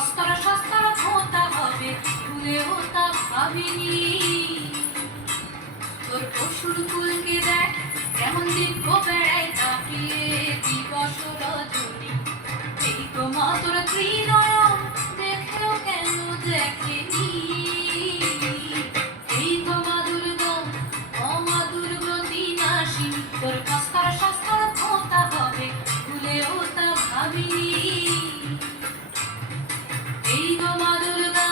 সস্তর সস্তর ধোঁতা হবে, ভুলেও তা ভাবিনি। তোর পশুর কুলকে দেখ কেমন দিব্য বেড়ায় তাকিয়ে দিবস রজনী। এই তো মা তোর ত্রিনয়ন দেখেও কেন দেখেনি। এই তো মা দুর্গা, মা দুর্গতি নাশিনী। তোর সস্তর সস্তর ধোঁতা হবে, ভুলেও তা ভাবিনি। এই গো মা দুর্গা,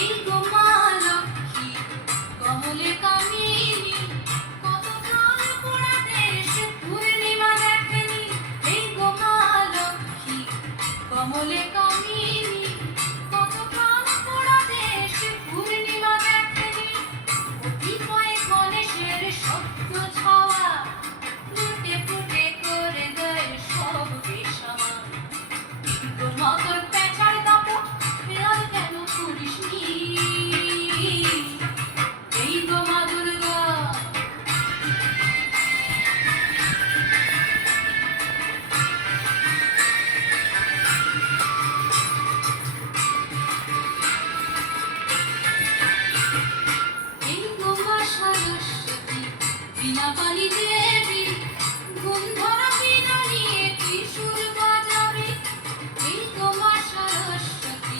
এই গো মা লক্ষ্মী, কমলে কামিনী। কত প্রাণ পোড়া দেশ পূর্ণিমা দেখেনি। এই গো মা লক্ষ্মী, কমলে কামিনী। কত প্রাণ পোড়া দেশ পূর্ণিমা দেখেনি। কতিপয় গণেশের সত্য ছাওয়া লুটে পুটে করে দেয় সব বেসামা। তোর মা তোর পেঁচার দাপট আর কেন করিসনি। এই গো মা দুর্গা, এই গো মা সরস্বতী, বিনা পানি দেবী। ঘুম ধরা বীণা নিয়ে ত্রিশূল বাজাবে। এই গো মা সরস্বতী,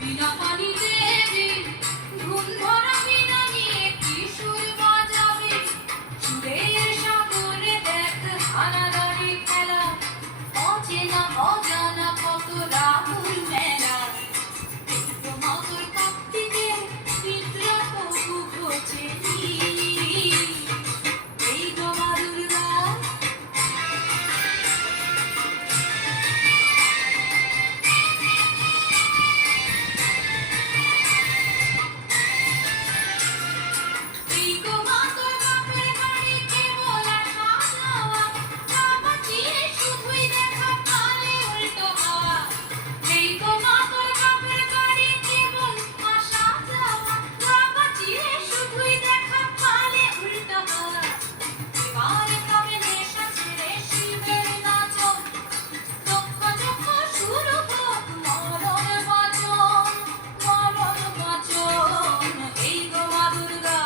বিনা পানি দেবী। ঘুম ধরা বীণা নিয়ে ত্রিশূল বাজাবে। সুরের সাগরে দেখ হানাদারি খেলা, অচেনা অজানা কত রাহুল মেলা। এই গো মা তোর কার্তিকের নিদ্রা তবু ঘোচেনি। এই গো মা দুর্গা, এই গো মা তোর বাপের বাড়ি কেবল আসা যাওয়া। বাবা চিরে শুধুই দেখা কালে উল্টো হাওয়া। এই গো মা তোর বাপের বাড়ি কেবল আসা যাওয়া। বাবা চিরে শুধুই দেখা কালে উল্টো হাওয়া। এবার তবে নেশা ছেড়ে শিবের নাচন। যক্ষ যক্ষ শুরু হোক মরণ বাচন, মরণ বাচন। এই গো মা দুর্গা,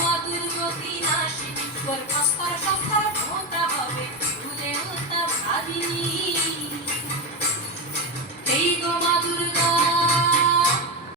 মা দুর্গতি নাশিনী। তোর সস্তর সস্তর ধোঁতা হবে, ভুলেও তা ভাবিনি।